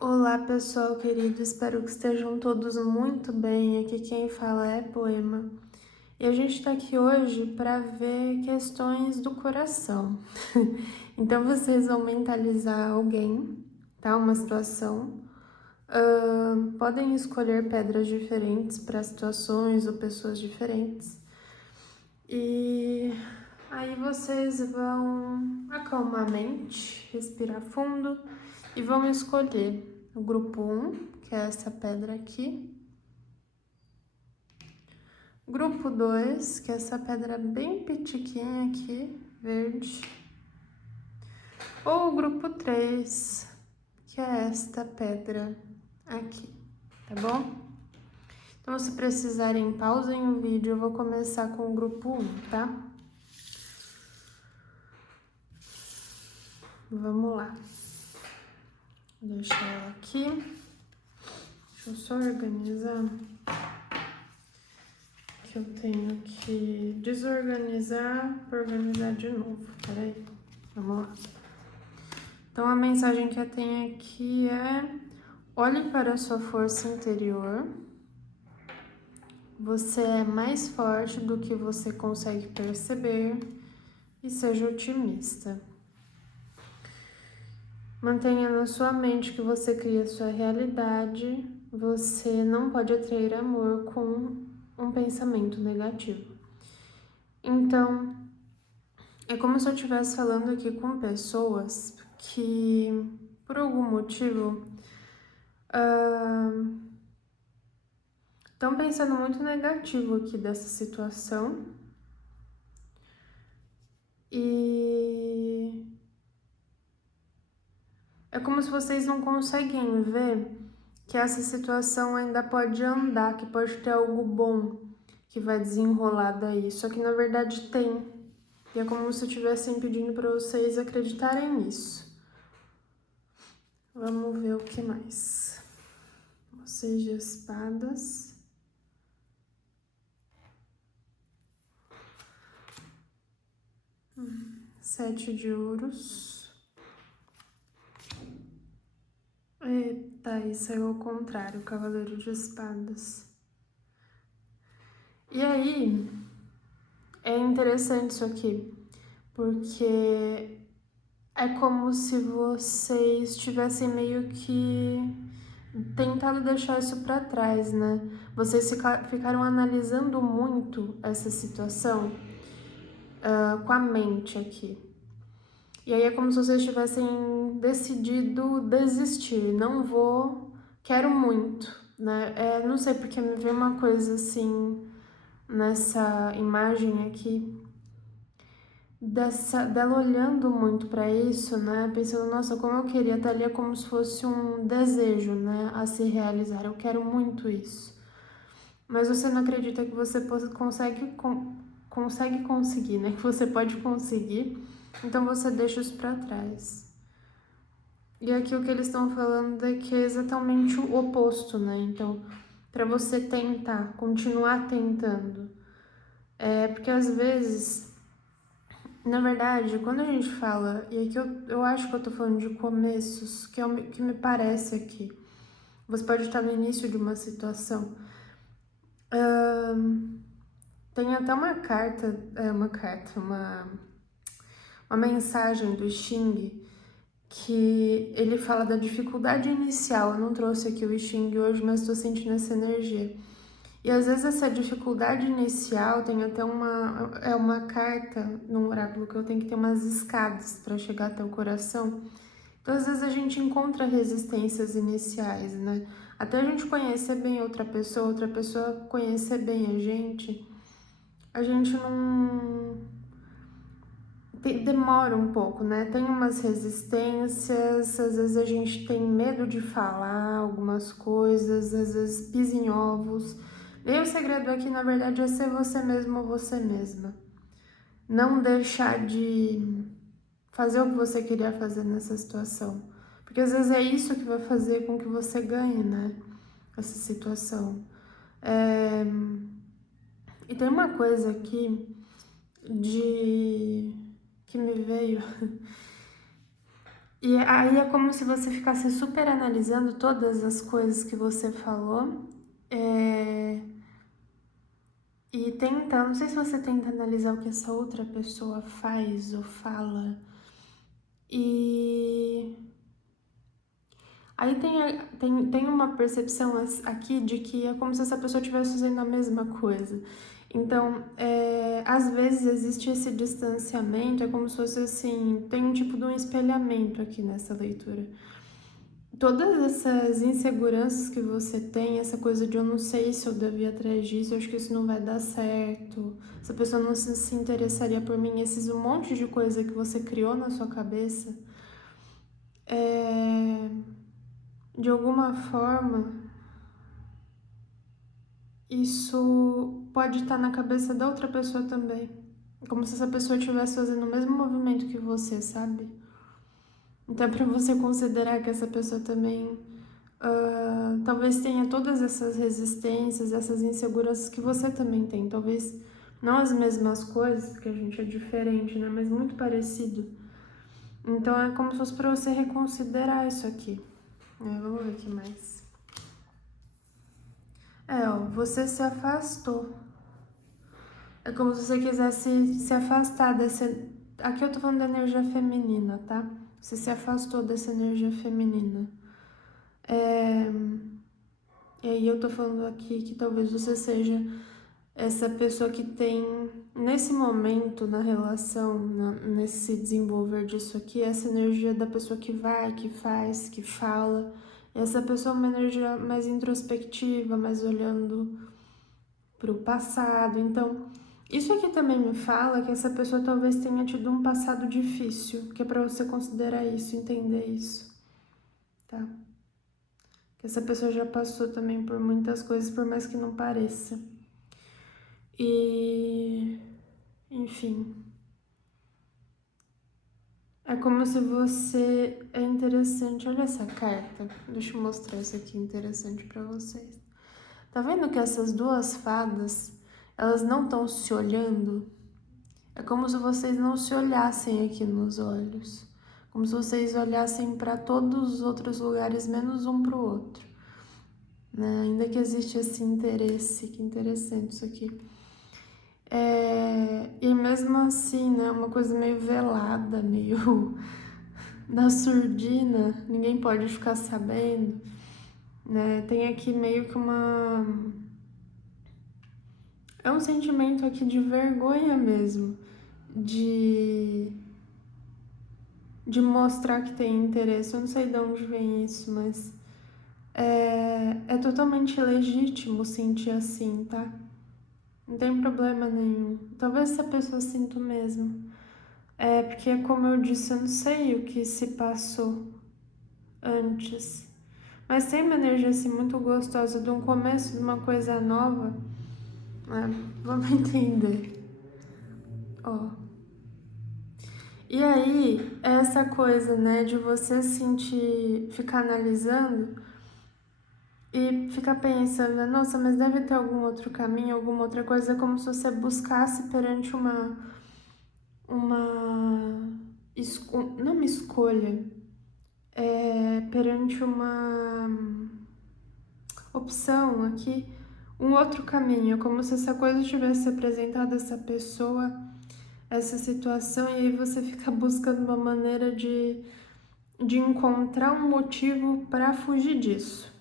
Olá pessoal querido, espero que estejam todos muito bem. Aqui quem fala é Poema. E a gente está aqui hoje para ver questões do coração. Então vocês vão mentalizar alguém, tá? Uma situação. Podem escolher pedras diferentes para situações ou pessoas diferentes. E aí vocês vão acalmar a mente, respirar fundo e vão escolher o grupo 1, que é essa pedra aqui. Grupo 2, que é essa pedra bem pitiquinha aqui, verde. Ou o grupo 3, que é esta pedra aqui, tá bom? Então, se precisarem, pausem o vídeo, eu vou começar com o grupo 1, tá? Vamos lá. Vou deixar ela aqui. Deixa eu só organizar. Que eu tenho que desorganizar para organizar de novo. Peraí. Vamos lá. Então, a mensagem que eu tenho aqui é: olhe para a sua força interior. Você é mais forte do que você consegue perceber e seja otimista. Mantenha na sua mente que você cria sua realidade. Você não pode atrair amor com um pensamento negativo. Então, é como se eu estivesse falando aqui com pessoas que, por algum motivo, estão pensando muito negativo aqui dessa situação. E é como se vocês não conseguem ver que essa situação ainda pode andar, que pode ter algo bom que vai desenrolar daí. Só que na verdade tem. E é como se eu estivesse pedindo para vocês acreditarem nisso. Vamos ver o que mais. 6 de espadas. Sete de ouros. Eita, isso é o contrário, cavaleiro de espadas. E aí, é interessante isso aqui, porque é como se vocês tivessem meio que tentado deixar isso para trás, né? Vocês ficaram analisando muito essa situação com a mente aqui. E aí é como se vocês tivessem decidido desistir. Não vou, quero muito, né? Não sei porque me veio uma coisa assim nessa imagem aqui dela olhando muito para isso, né? Pensando, nossa, como eu queria estar ali, é como se fosse um desejo, né? A se realizar. Eu quero muito isso. Mas você não acredita que você consegue conseguir, né? Que você pode conseguir. Então você deixa isso para trás. E aqui o que eles estão falando é que é exatamente o oposto, né? Então, para você tentar, continuar tentando. Porque às vezes, na verdade, quando a gente fala, e aqui eu acho que eu tô falando de começos, que é o que me parece aqui. Você pode estar no início de uma situação. Tem até uma mensagem do Xing que ele fala da dificuldade inicial. Eu não trouxe aqui o Xing hoje, mas estou sentindo essa energia. E às vezes essa dificuldade inicial tem até uma carta no oráculo que eu tenho que ter umas escadas para chegar até o coração. Então às vezes a gente encontra resistências iniciais, né? Até a gente conhecer bem outra pessoa conhecer bem a gente não demora um pouco, né? Tem umas resistências, às vezes a gente tem medo de falar algumas coisas, às vezes pisa em ovos. E o segredo aqui, na verdade, é ser você mesmo ou você mesma. Não deixar de fazer o que você queria fazer nessa situação. Porque às vezes é isso que vai fazer com que você ganhe, né? Essa situação. E tem uma coisa aqui que me veio E aí é como se você ficasse super analisando todas as coisas que você falou, e tentando, não sei se você tenta analisar o que essa outra pessoa faz ou fala. E aí tem uma percepção aqui de que é como se essa pessoa estivesse fazendo a mesma coisa. Então, às vezes existe esse distanciamento, é como se fosse assim, tem um tipo de um espelhamento aqui nessa leitura. Todas essas inseguranças que você tem, essa coisa de eu não sei se eu devo ir atrás disso, eu acho que isso não vai dar certo, essa pessoa não se interessaria por mim, esses um monte de coisa que você criou na sua cabeça, de alguma forma, isso pode estar na cabeça da outra pessoa também. Como se essa pessoa estivesse fazendo o mesmo movimento que você, sabe? Então é pra você considerar que essa pessoa também talvez tenha todas essas resistências, essas inseguranças que você também tem. Talvez não as mesmas coisas, porque a gente é diferente, né? Mas muito parecido. Então é como se fosse pra você reconsiderar isso aqui. Vamos ver aqui mais. Você se afastou. É como se você quisesse se afastar desse... Aqui eu tô falando da energia feminina, tá? Você se afastou dessa energia feminina. E aí eu tô falando aqui que talvez você seja essa pessoa que tem, nesse momento, na relação, nesse desenvolver disso aqui, essa energia da pessoa que vai, que faz, que fala. Essa pessoa é uma energia mais introspectiva, mais olhando pro passado. Então, isso aqui também me fala que essa pessoa talvez tenha tido um passado difícil, que é pra você considerar isso, entender isso, tá? Que essa pessoa já passou também por muitas coisas, por mais que não pareça. E, enfim, é como se você... É interessante, olha essa carta, deixa eu mostrar isso aqui interessante pra vocês. Tá vendo que essas duas fadas, elas não estão se olhando? É como se vocês não se olhassem aqui nos olhos. Como se vocês olhassem para todos os outros lugares, menos um para o outro. Né? Ainda que existe esse interesse, que interessante isso aqui. E mesmo assim, né, uma coisa meio velada, meio na surdina, ninguém pode ficar sabendo. Né? Tem aqui meio que uma... É um sentimento aqui de vergonha mesmo, de mostrar que tem interesse. Eu não sei de onde vem isso, mas é totalmente legítimo sentir assim, tá? Não tem problema nenhum. Talvez essa pessoa sinta o mesmo. Porque, como eu disse, eu não sei o que se passou antes. Mas tem uma energia assim muito gostosa de um começo de uma coisa nova. Né? Vamos entender. Ó. E aí, essa coisa, né, de você sentir, ficar analisando e ficar pensando, né, nossa, mas deve ter algum outro caminho, alguma outra coisa, como se você buscasse perante não uma escolha, perante uma opção aqui, um outro caminho, como se essa coisa tivesse apresentado essa pessoa, essa situação, e aí você fica buscando uma maneira de encontrar um motivo para fugir disso.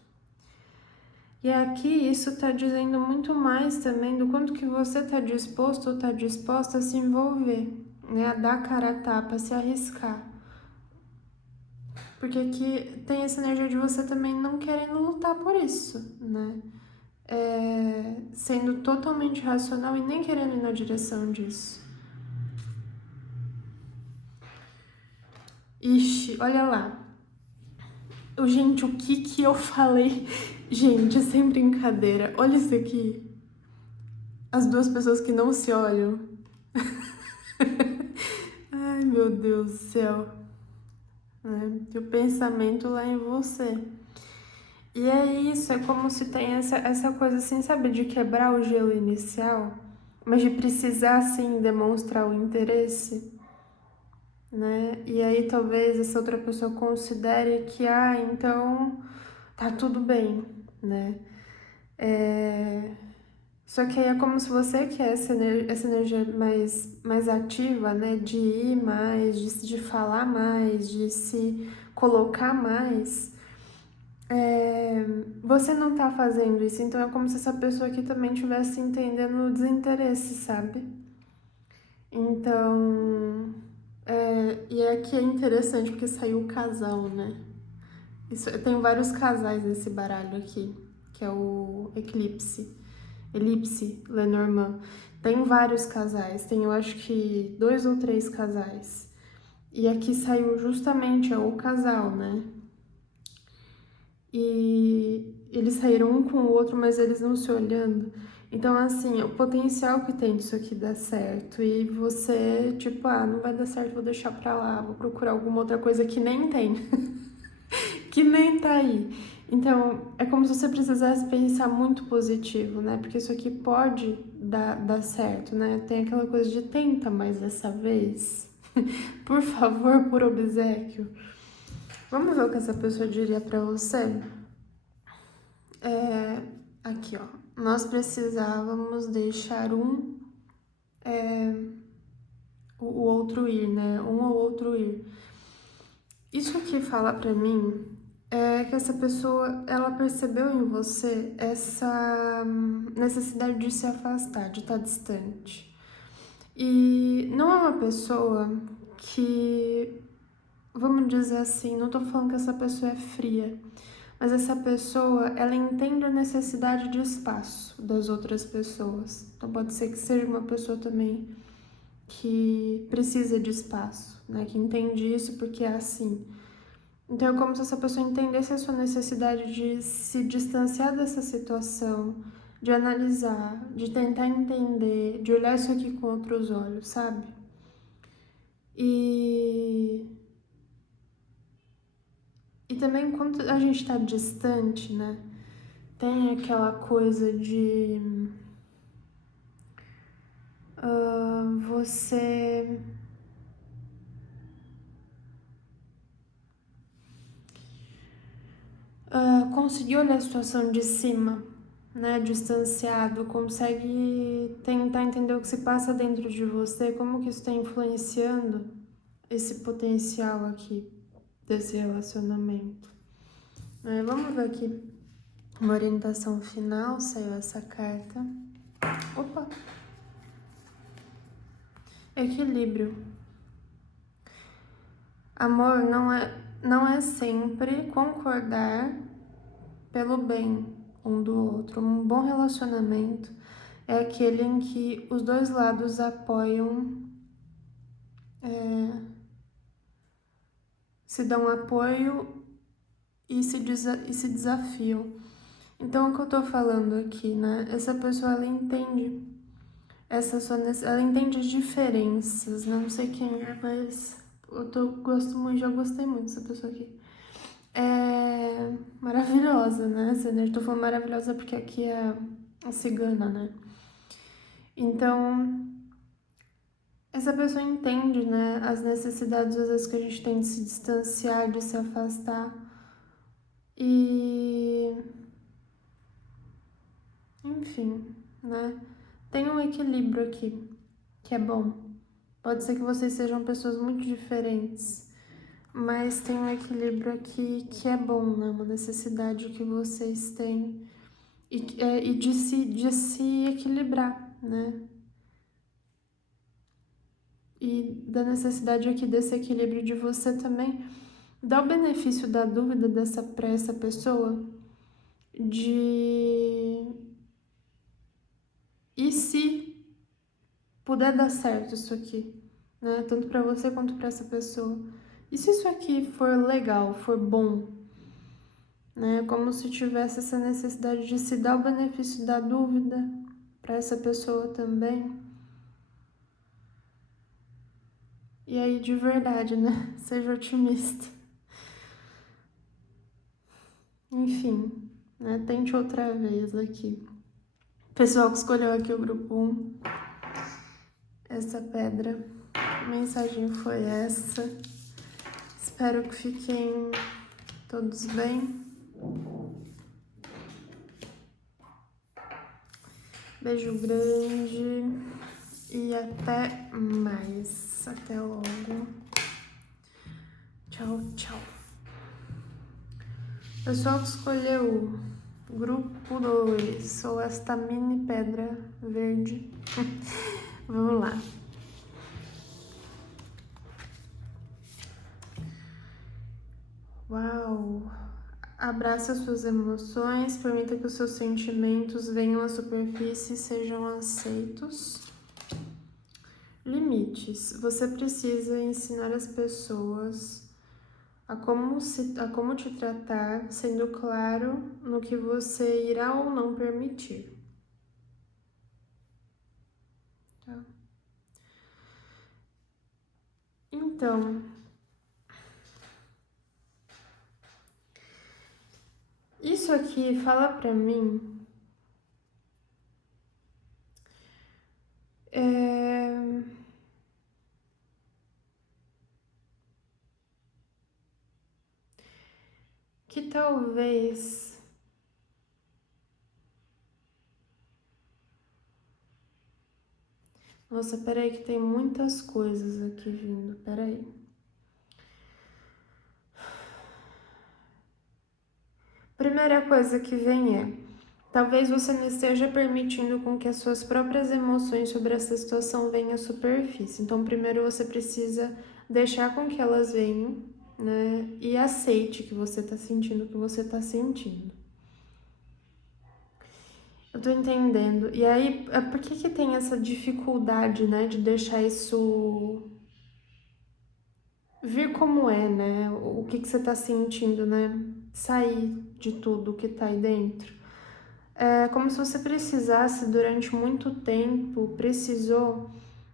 E aqui isso está dizendo muito mais também do quanto que você está disposto ou está disposta a se envolver, né? A dar cara a tapa, a se arriscar. Porque aqui tem essa energia de você também não querendo lutar por isso, né? Sendo totalmente racional e nem querendo ir na direção disso. Ixi, olha lá. Gente, o que eu falei? Gente, sem brincadeira. Olha isso aqui. As duas pessoas que não se olham. Ai, meu Deus do céu. E o pensamento lá em você. E é isso, é como se tem essa coisa assim, sabe, de quebrar o gelo inicial, mas de precisar, assim, demonstrar o interesse. né? E aí talvez essa outra pessoa considere que, então tá tudo bem, né? Só que aí é como se você quer essa energia mais ativa, né? De ir mais, de falar mais, de se colocar mais. Você não tá fazendo isso, então é como se essa pessoa aqui também estivesse entendendo o desinteresse, sabe? Então, e aqui é interessante porque saiu o casal, né? Tem vários casais nesse baralho aqui, que é o Eclipse, Lenormand. Tem vários casais, tem eu acho que 2 ou 3 casais. E aqui saiu justamente o casal, né? E eles saíram um com o outro, mas eles não se olhando. Então, assim, o potencial que tem disso aqui dar certo. E você, tipo, não vai dar certo, vou deixar pra lá, vou procurar alguma outra coisa que nem tem. Que nem tá aí. Então, é como se você precisasse pensar muito positivo, né? Porque isso aqui pode dar certo, né? Tem aquela coisa de tenta mais dessa vez. Por favor, por obséquio. Vamos ver o que essa pessoa diria pra você? Aqui, ó. Nós precisávamos deixar o outro ir, né? Um ou outro ir. Isso aqui fala pra mim que essa pessoa, ela percebeu em você essa necessidade de se afastar, de estar distante. E não é uma pessoa que, vamos dizer assim, não tô falando que essa pessoa é fria, mas essa pessoa, ela entende a necessidade de espaço das outras pessoas. Então pode ser que seja uma pessoa também que precisa de espaço, né? Que entende isso porque é assim. Então é como se essa pessoa entendesse a sua necessidade de se distanciar dessa situação, de analisar, de tentar entender, de olhar isso aqui com outros olhos, sabe? E também quando a gente tá distante, né? Tem aquela coisa de você conseguir olhar a situação de cima, né, distanciado, consegue tentar entender o que se passa dentro de você, como que isso está influenciando esse potencial aqui desse relacionamento. Vamos ver aqui uma orientação final, saiu essa carta. Opa! Equilíbrio. Amor não é sempre concordar pelo bem um do outro. Um bom relacionamento é aquele em que os dois lados apoiam, se dão apoio e se desafiam. Então, o que eu tô falando aqui, né? Essa pessoa, ela entende ela entende as diferenças, né? Não sei quem é, mas gosto muito, já gostei muito dessa pessoa aqui. É maravilhosa, né? Essa energia, tô falando maravilhosa porque aqui é a cigana, né? Então, essa pessoa entende, né, as necessidades às vezes que a gente tem de se distanciar, de se afastar. E enfim, né? Tem um equilíbrio aqui, que é bom. Pode ser que vocês sejam pessoas muito diferentes, mas tem um equilíbrio aqui que é bom, né? Uma necessidade que vocês têm e de se equilibrar, né? E da necessidade aqui desse equilíbrio de você também dar o benefício da dúvida para essa pessoa de e se puder dar certo isso aqui, né? Tanto para você quanto para essa pessoa. E se isso aqui for legal, for bom, né? Como se tivesse essa necessidade de se dar o benefício da dúvida para essa pessoa também. E aí, de verdade, né? Seja otimista. Enfim, né? Tente outra vez aqui. Pessoal que escolheu aqui o grupo 1, essa pedra mensagem foi essa. Espero que fiquem todos bem. Beijo grande e até mais. Até logo. Tchau, tchau. Pessoal que escolheu grupo 2 ou esta mini pedra verde. Vamos lá. Uau! Abraça suas emoções, permita que os seus sentimentos venham à superfície e sejam aceitos. Limites. Você precisa ensinar as pessoas a como te tratar, sendo claro no que você irá ou não permitir. Tá? Então, isso aqui fala pra mim que talvez nossa, peraí que tem muitas coisas aqui vindo, peraí. Primeira coisa que vem é, talvez você não esteja permitindo com que as suas próprias emoções sobre essa situação venham à superfície. Então, primeiro você precisa deixar com que elas venham, né? E aceite que você tá sentindo o que você tá sentindo. Eu tô entendendo. E aí, por que tem essa dificuldade, né, de deixar isso vir como é, né? O que você tá sentindo, né? Sair de tudo que tá aí dentro. É como se você precisasse, durante muito tempo, precisou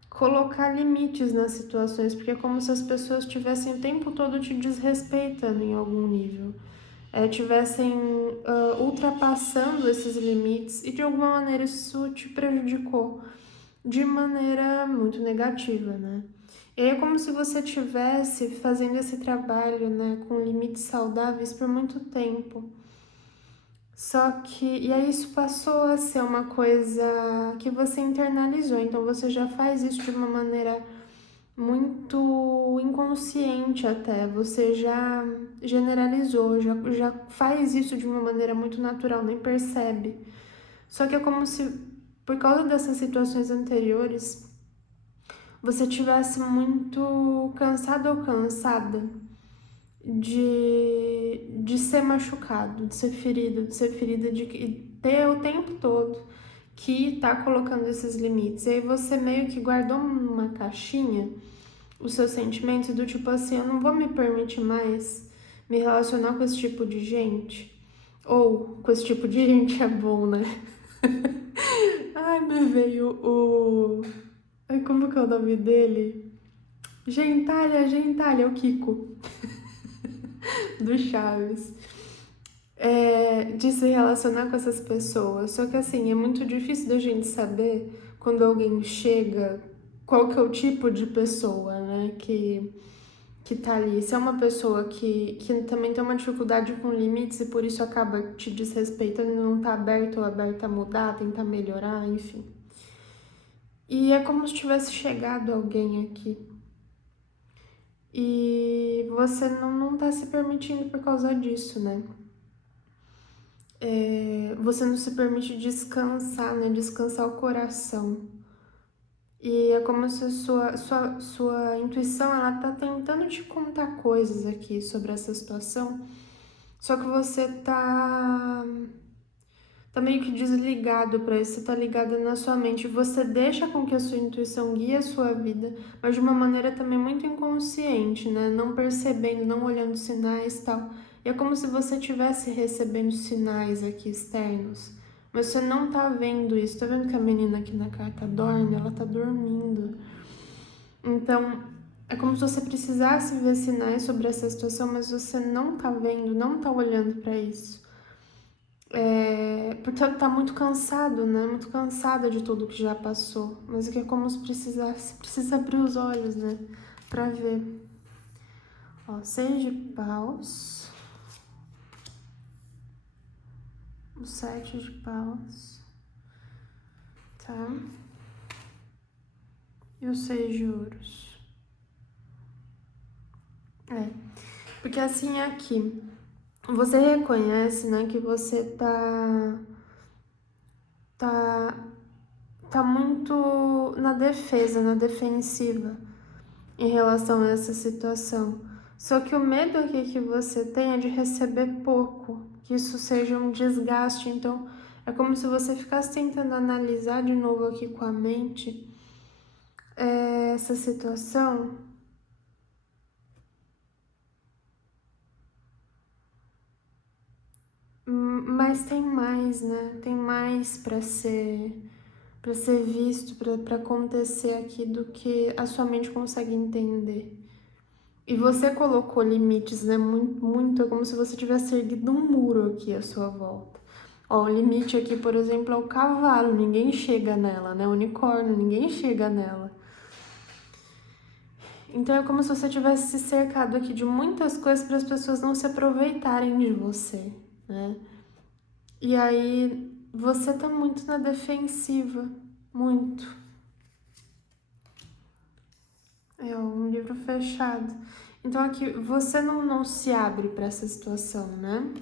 colocar limites nas situações, porque é como se as pessoas estivessem o tempo todo te desrespeitando em algum nível. Tivessem ultrapassando esses limites e de alguma maneira isso te prejudicou de maneira muito negativa, né? E aí é como se você estivesse fazendo esse trabalho, né, com limites saudáveis por muito tempo. Só que, e aí isso passou a ser uma coisa que você internalizou, então você já faz isso de uma maneira muito inconsciente até, você já generalizou, já faz isso de uma maneira muito natural, nem percebe. Só que é como se, por causa dessas situações anteriores, você tivesse muito cansado ou cansada de ser machucado, de ser ferida, de ter o tempo todo que tá colocando esses limites. E aí você meio que guardou numa caixinha os seus sentimentos do tipo assim, eu não vou me permitir mais me relacionar com esse tipo de gente. Ou com esse tipo de gente é bom, né? Ai, me veio o... Ai, como que é o nome dele? Gentalha, o Kiko. Do Chaves. De se relacionar com essas pessoas. Só que assim, é muito difícil da gente saber quando alguém chega, qual que é o tipo de pessoa, né, que tá ali. Se é uma pessoa que também tem uma dificuldade com limites e por isso acaba te desrespeitando e não tá aberto ou aberta a mudar, tentar melhorar, enfim. E é como se tivesse chegado alguém aqui. E você não tá se permitindo por causa disso, né? Você não se permite descansar, né? Descansar o coração. E é como se sua intuição, ela tá tentando te contar coisas aqui sobre essa situação, só que você tá meio que desligado para isso, você tá ligado na sua mente, você deixa com que a sua intuição guie a sua vida, mas de uma maneira também muito inconsciente, né? Não percebendo, não olhando sinais e tal. E é como se você estivesse recebendo sinais aqui externos, mas você não tá vendo isso. Tá vendo que a menina aqui na carta dorme? Ela tá dormindo. Então, é como se você precisasse ver sinais sobre essa situação, mas você não tá vendo, não tá olhando para isso. Porque tá muito cansado, né? Muito cansada de tudo que já passou. Mas é como se precisa abrir os olhos, né? Pra ver. Ó, 6 de paus. O 7 de paus. Tá? E o 6 de ouros. Porque assim aqui, você reconhece, né, que você tá muito na defesa, na defensiva em relação a essa situação. Só que o medo aqui que você tem é de receber pouco, que isso seja um desgaste. Então, é como se você ficasse tentando analisar de novo aqui com a mente essa situação. Mas tem mais, né? Tem mais para ser visto, para acontecer aqui do que a sua mente consegue entender. E você colocou limites, né? Muito, é como se você tivesse erguido um muro aqui à sua volta. Ó, o limite aqui, por exemplo, é o cavalo, ninguém chega nela, né? O unicórnio, ninguém chega nela. Então é como se você tivesse se cercado aqui de muitas coisas para as pessoas não se aproveitarem de você, né? E aí você tá muito na defensiva, muito. É um livro fechado. Então aqui você não se abre para essa situação, né?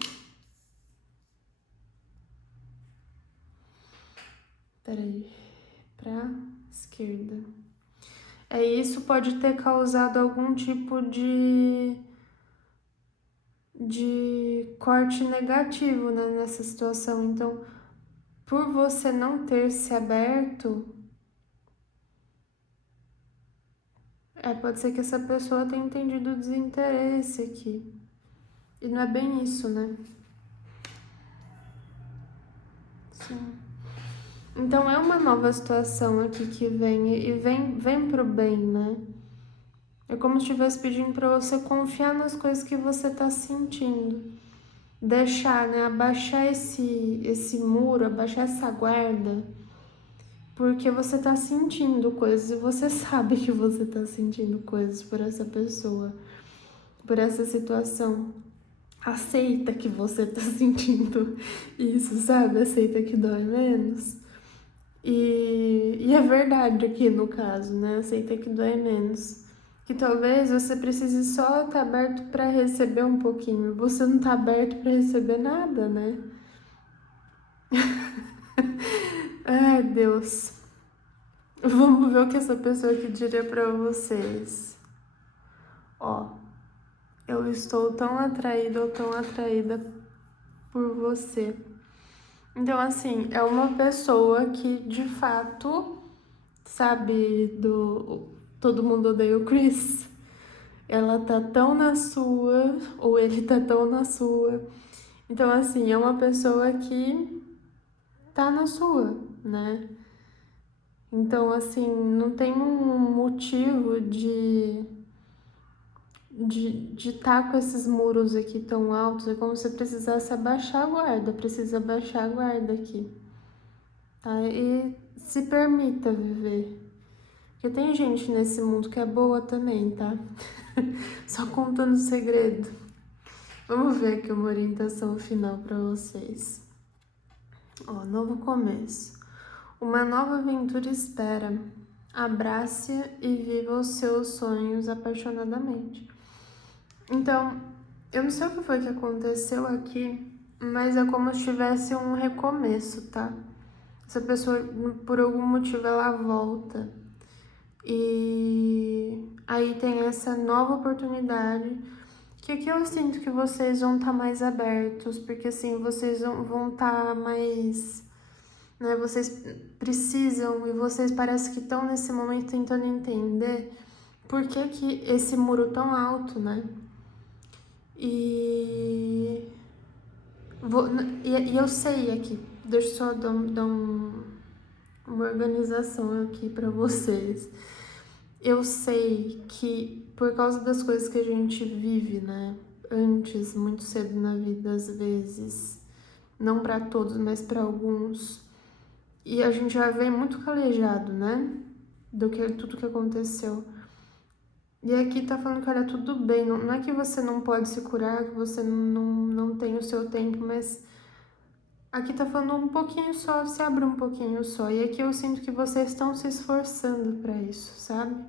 Peraí, pra esquerda. Isso pode ter causado algum tipo de corte negativo, né, nessa situação. Então, por você não ter se aberto, pode ser que essa pessoa tenha entendido o desinteresse aqui. E não é bem isso, né? Sim. Então é uma nova situação aqui que vem, e vem pro bem, né? É como se estivesse pedindo para você confiar nas coisas que você tá sentindo. Deixar, né? Abaixar esse muro, abaixar essa guarda, porque você tá sentindo coisas e você sabe que você tá sentindo coisas por essa pessoa, por essa situação. Aceita que você tá sentindo isso, sabe? Aceita que dói menos. E é verdade aqui no caso, né? Aceita que dói menos. Que talvez você precise só estar aberto para receber um pouquinho. Você não tá aberto para receber nada, né? Ai, Deus. Vamos ver o que essa pessoa aqui diria para vocês. Ó, eu estou tão atraída ou tão atraída por você. Então, assim, é uma pessoa que de fato sabe do Todo Mundo Odeia o Chris. Ela tá tão na sua, ou ele tá tão na sua. Então, assim, é uma pessoa que tá na sua, né? Então, assim, não tem um motivo de estar com esses muros aqui tão altos. É como se precisasse abaixar a guarda, precisa abaixar a guarda aqui, tá? E se permita viver. Porque tem gente nesse mundo que é boa também, tá? Só contando segredo. Vamos ver aqui uma orientação final para vocês. Ó, novo começo. Uma nova aventura espera. Abrace e viva os seus sonhos apaixonadamente. Então, eu não sei o que foi que aconteceu aqui, mas é como se tivesse um recomeço, tá? Essa pessoa, por algum motivo, ela volta. E aí tem essa nova oportunidade, que aqui eu sinto que vocês vão estar mais abertos, porque assim, vocês vão estar mais, né, vocês precisam e vocês parece que estão nesse momento tentando entender por que esse muro tão alto, né? E eu sei aqui, deixa eu só dar uma organização aqui para vocês. Eu sei que por causa das coisas que a gente vive, né, antes, muito cedo na vida, às vezes, não para todos, mas para alguns. E a gente já vem muito calejado, né? Tudo que aconteceu. E aqui tá falando que, olha, tudo bem, não é que você não pode se curar, que você não tem o seu tempo, mas aqui tá falando um pouquinho só, se abre um pouquinho só. E aqui eu sinto que vocês estão se esforçando para isso, sabe?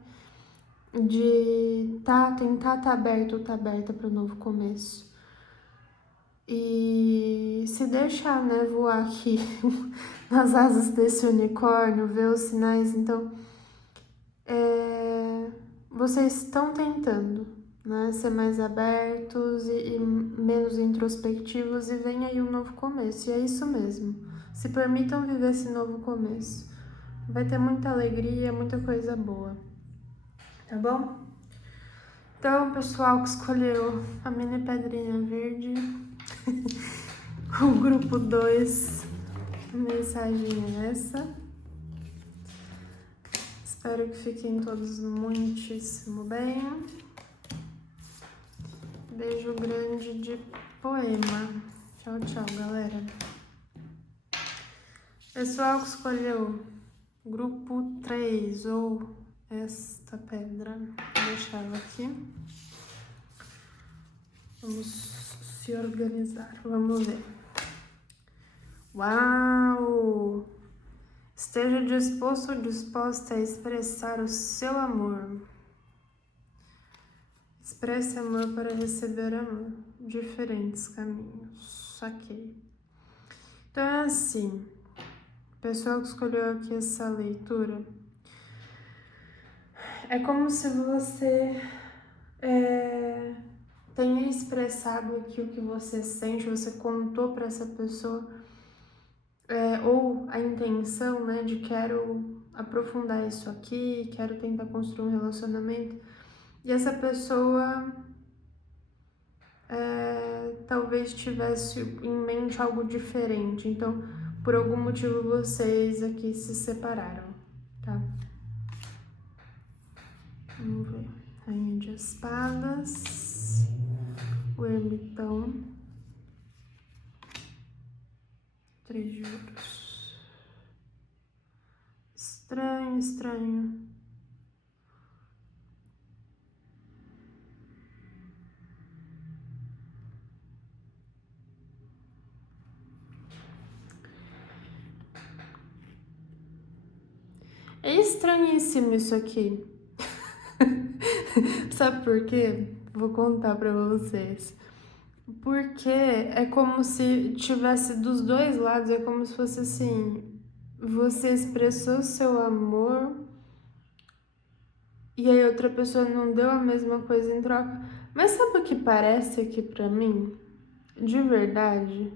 De tentar tá aberto ou tá aberta para o novo começo. E se deixar, né, voar aqui nas asas desse unicórnio, ver os sinais, então vocês estão tentando, né, ser mais abertos e menos introspectivos, e vem aí um novo começo, e é isso mesmo. Se permitam viver esse novo começo. Vai ter muita alegria, muita coisa boa, tá bom? Então, pessoal que escolheu a mini pedrinha verde, o grupo 2, a mensagem é essa. Espero que fiquem todos muitíssimo bem. Beijo grande de poema. Tchau, tchau, galera. Pessoal que escolheu grupo 3 ou esta pedra, vou deixar ela aqui. Vamos se organizar, vamos ver. Uau! Esteja disposto ou disposta a expressar o seu amor. Expresse amor para receber amor. Diferentes caminhos. Saquei. Então é assim. O pessoal que escolheu aqui essa leitura, é como se você tenha expressado aqui o que você sente, você contou para essa pessoa, ou a intenção, né, de quero aprofundar isso aqui, quero tentar construir um relacionamento, e essa pessoa talvez tivesse em mente algo diferente, então por algum motivo vocês aqui se separaram, tá? Vamos ver. Rainha de espadas, o ermitão, 3 de ouros. Estranho, estranho. É estranhíssimo isso aqui. Sabe por quê? Vou contar pra vocês. Porque é como se tivesse dos dois lados, é como se fosse assim, você expressou seu amor e aí outra pessoa não deu a mesma coisa em troca. Mas sabe o que parece aqui pra mim? De verdade?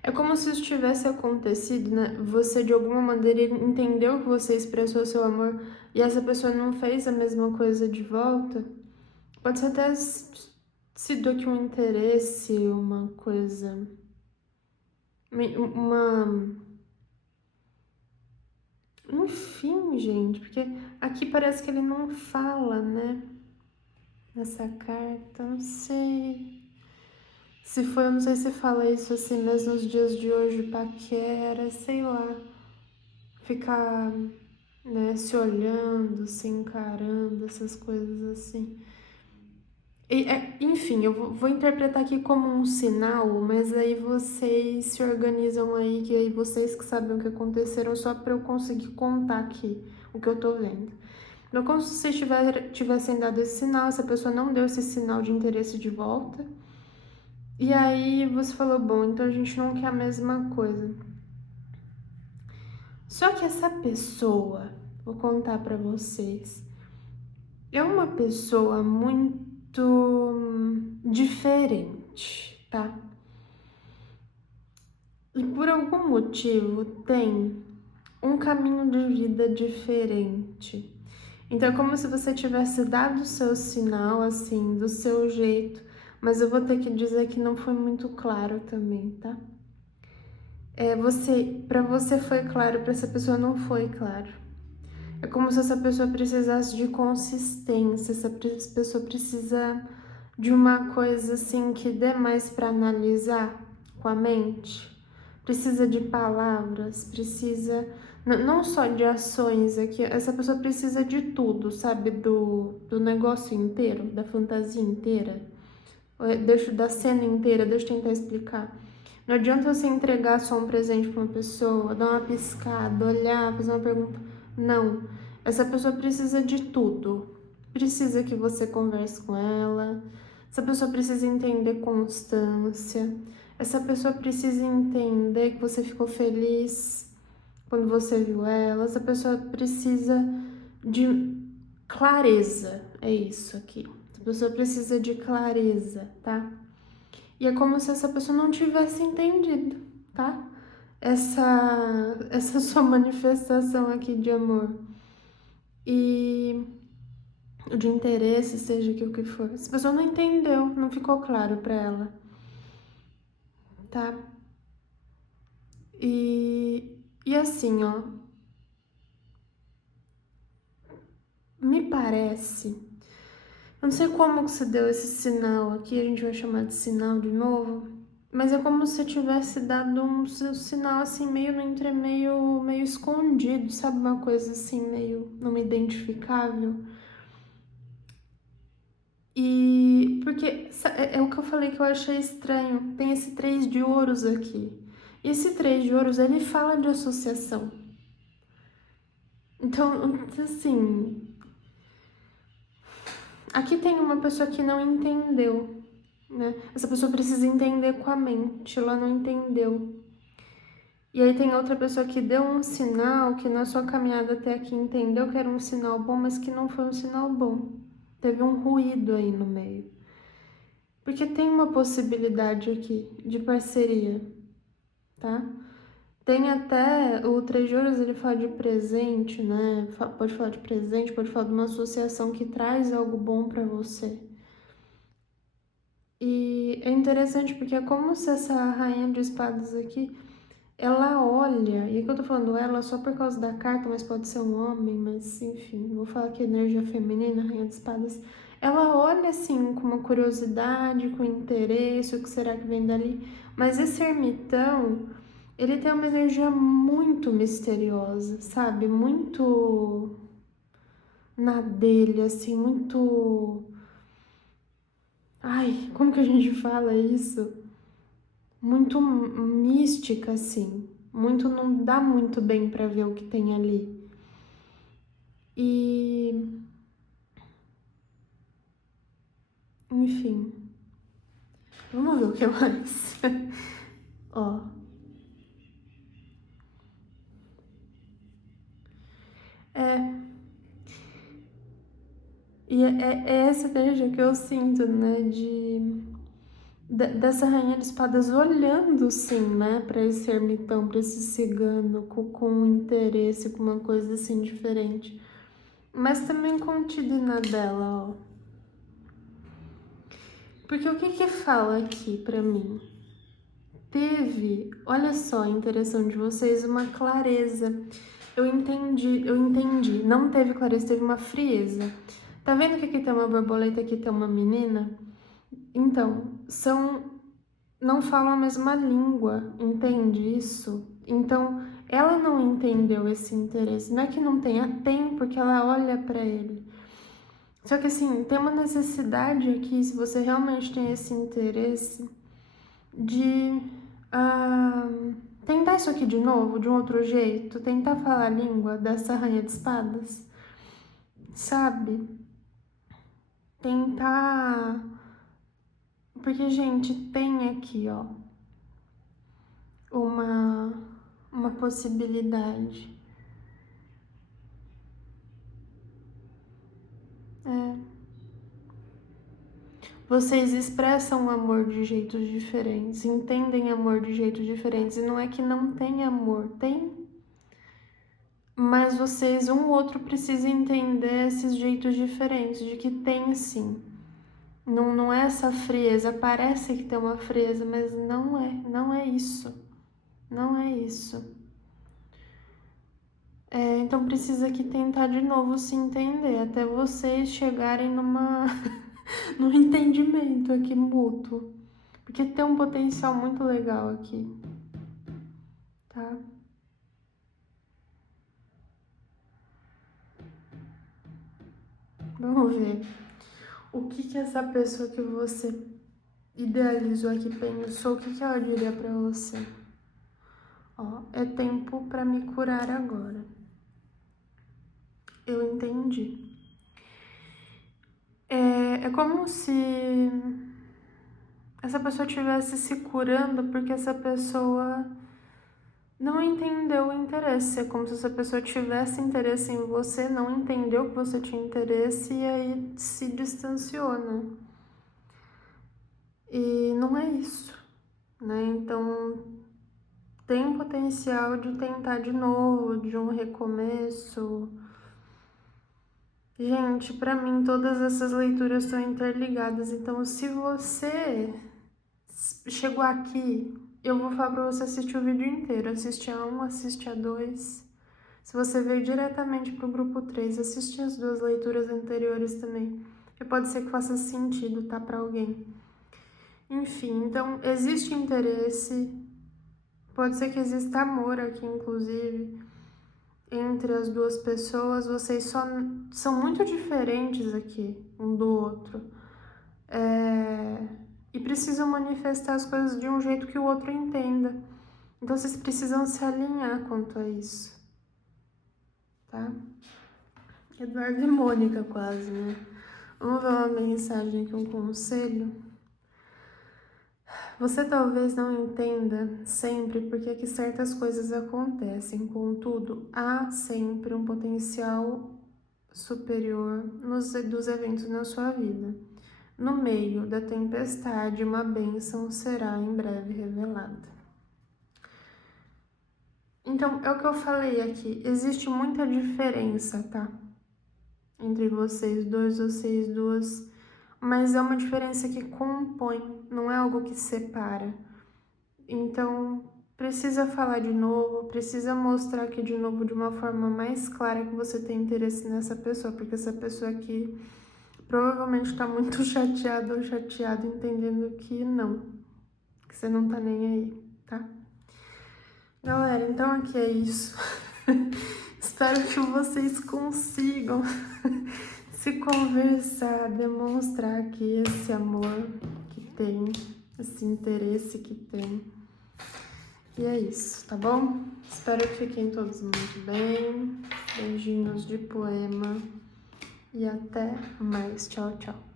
É como se isso tivesse acontecido, né? Você de alguma maneira entendeu que você expressou seu amor e essa pessoa não fez a mesma coisa de volta. Pode ser até sido aqui um interesse, uma coisa. Enfim, gente, porque aqui parece que ele não fala, né? Nessa carta, não sei. Se foi, eu não sei se fala isso assim mesmo nos dias de hoje, paquera, sei lá. Ficar, né, se olhando, se encarando, essas coisas assim. Enfim, eu vou interpretar aqui como um sinal, mas aí vocês se organizam aí, que aí vocês que sabem o que aconteceram, só para eu conseguir contar aqui o que eu tô vendo. Então, como se vocês tivessem dado esse sinal, essa pessoa não deu esse sinal de interesse de volta, e aí você falou, bom, então a gente não quer a mesma coisa. Só que essa pessoa, vou contar pra vocês, é uma pessoa muito diferente, tá? E por algum motivo tem um caminho de vida diferente. Então é como se você tivesse dado o seu sinal, assim, do seu jeito, mas eu vou ter que dizer que não foi muito claro também, tá? Pra você foi claro, pra essa pessoa não foi claro. É como se essa pessoa precisasse de consistência, essa pessoa precisa de uma coisa assim que dê mais para analisar com a mente. Precisa de palavras, precisa não só de ações aqui, essa pessoa precisa de tudo, sabe? Do negócio inteiro, da fantasia inteira, da cena inteira, deixa eu tentar explicar. Não adianta você entregar só um presente para uma pessoa, dar uma piscada, olhar, fazer uma pergunta. Não. Essa pessoa precisa de tudo. Precisa que você converse com ela. Essa pessoa precisa entender constância. Essa pessoa precisa entender que você ficou feliz quando você viu ela. Essa pessoa precisa de clareza. É isso aqui. Essa pessoa precisa de clareza, tá? E é como se essa pessoa não tivesse entendido, tá? Essa sua manifestação aqui de amor e de interesse, seja que o que for. Essa pessoa não entendeu, não ficou claro para ela, tá? E assim, ó, me parece, eu não sei como que você deu esse sinal aqui, a gente vai chamar de sinal de novo, mas é como se eu tivesse dado um sinal assim, meio no entremeio, meio escondido, sabe? Uma coisa assim, meio não identificável. E porque é o que eu falei que eu achei estranho. Tem esse 3 de ouros aqui. E esse 3 de ouros, ele fala de associação. Então, assim, aqui tem uma pessoa que não entendeu, né? Essa pessoa precisa entender com a mente, ela não entendeu. E aí tem outra pessoa que deu um sinal, que na sua caminhada até aqui entendeu que era um sinal bom, mas que não foi um sinal bom. Teve um ruído aí no meio. Porque tem uma possibilidade aqui de parceria, tá? Tem até o Três de Ouros, ele fala de presente, né? Pode falar de presente, pode falar de uma associação que traz algo bom para você. E é interessante porque é como se essa rainha de espadas aqui, ela olha, e aqui eu tô falando ela só por causa da carta, mas pode ser um homem, mas enfim, vou falar que energia feminina, rainha de espadas, ela olha assim com uma curiosidade, com interesse, o que será que vem dali, mas esse ermitão, ele tem uma energia muito misteriosa, sabe? Muito na dele, assim, muito... Ai, como que a gente fala isso? Muito mística, assim. Muito, não dá muito bem pra ver o que tem ali. E... Enfim. Vamos ver o que mais. Ó. É... E é essa energia que eu sinto, né? Dessa rainha de espadas olhando, sim, né, para esse ermitão, para esse cigano, com um interesse, com uma coisa assim diferente. Mas também contida na dela, ó. Porque o que que fala aqui para mim? Teve, olha só a interação de vocês, uma clareza. Eu entendi. Não teve clareza, teve uma frieza. Tá vendo que aqui tem uma borboleta, aqui tem uma menina? Então, não falam a mesma língua, entende isso? Então, ela não entendeu esse interesse. Não é que não tenha, tem, porque ela olha para ele. Só que assim, tem uma necessidade aqui, se você realmente tem esse interesse, de tentar isso aqui de novo, de um outro jeito, tentar falar a língua dessa rainha de espadas, sabe? Tentar. Porque, gente, tem aqui, ó, uma, uma possibilidade. É. Vocês expressam amor de jeitos diferentes, entendem amor de jeitos diferentes, e não é que não tem amor, tem. Mas vocês, um outro, precisa entender esses jeitos diferentes, de que tem sim. Não é essa frieza, parece que tem uma frieza, mas não é isso. Não é isso. Então precisa aqui tentar de novo se entender, até vocês chegarem num entendimento aqui mútuo. Porque tem um potencial muito legal aqui, tá? Vamos ver. O que essa pessoa que você idealizou aqui pensou, o que ela diria pra você? Ó, é tempo pra me curar agora. Eu entendi. É como se essa pessoa estivesse se curando porque essa pessoa não entendeu o interesse. É como se essa pessoa tivesse interesse em você, não entendeu que você tinha interesse e aí se distanciou, né? E não é isso, né? Então tem potencial de tentar de novo, de um recomeço. Gente, pra mim todas essas leituras estão interligadas, então se você chegou aqui, eu vou falar pra você assistir o vídeo inteiro, assiste a 1, assiste a 2. Se você veio diretamente pro grupo 3, assiste as 2 leituras anteriores também, que pode ser que faça sentido, tá, pra alguém. Enfim, então existe interesse, pode ser que exista amor aqui, inclusive, entre as duas pessoas, vocês só são muito diferentes aqui, um do outro. E precisam manifestar as coisas de um jeito que o outro entenda. Então vocês precisam se alinhar quanto a isso, tá? Eduardo e Mônica quase, né? Vamos ver uma mensagem aqui, um conselho. Você talvez não entenda sempre porque que certas coisas acontecem, contudo, há sempre um potencial superior dos eventos na sua vida. No meio da tempestade, uma bênção será em breve revelada. Então, é o que eu falei aqui, existe muita diferença, tá? Entre vocês duas, mas é uma diferença que compõe, não é algo que separa. Então, precisa falar de novo, precisa mostrar aqui de novo de uma forma mais clara que você tem interesse nessa pessoa, porque essa pessoa aqui provavelmente tá muito chateada ou chateado, entendendo que não, que você não tá nem aí, tá? Galera, então aqui é isso. Espero que vocês consigam se conversar, demonstrar aqui esse amor que tem, esse interesse que tem. E é isso, tá bom? Espero que fiquem todos muito bem. Beijinhos de poema. E até mais. Tchau, tchau.